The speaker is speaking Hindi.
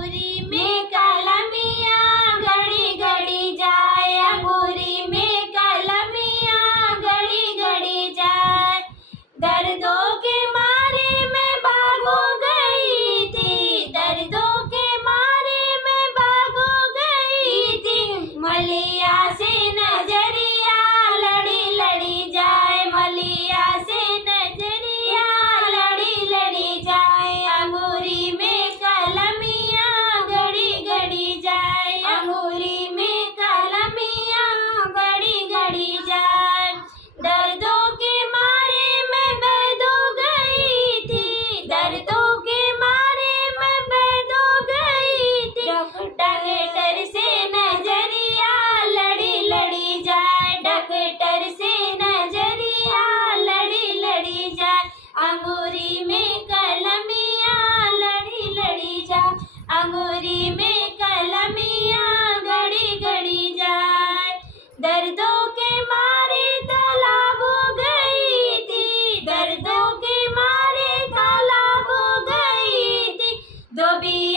अंगूरी में कलमियाँ घड़ी घड़ी जाए, अंगूरी में कलमियाँ घड़ी घड़ी जाए। दर्दों के मारे मैं भागो गई थी, दर्दों के मारे मैं भागो गई थी। मलिया से नजरिया लड़ी लड़ी जाए, मलिया से नजरिया लड़ी लड़ी जाए। अंगूरी में कलमियाँ घड़ी घड़ी जाए, अंगूरी में कलमियाँ घड़ी घड़ी जाए। दर्दों के मारे मैं बेदो गई थी, दर्दों के मारे मैं बेदो गई थी। डॉक्टर से नजरिया लड़ी लड़ी जाए, डॉक्टर से नजरिया लड़ी लड़ी जाए। अंगूरी में कलमियाँ लड़ी लड़ी जाए, अंगूरी में कलमियाँ घड़ी घड़ी जाए। दर्दों के मारे तालाब हो गई थी, दर्दों के मारे तालाब हो गई थी। धोबी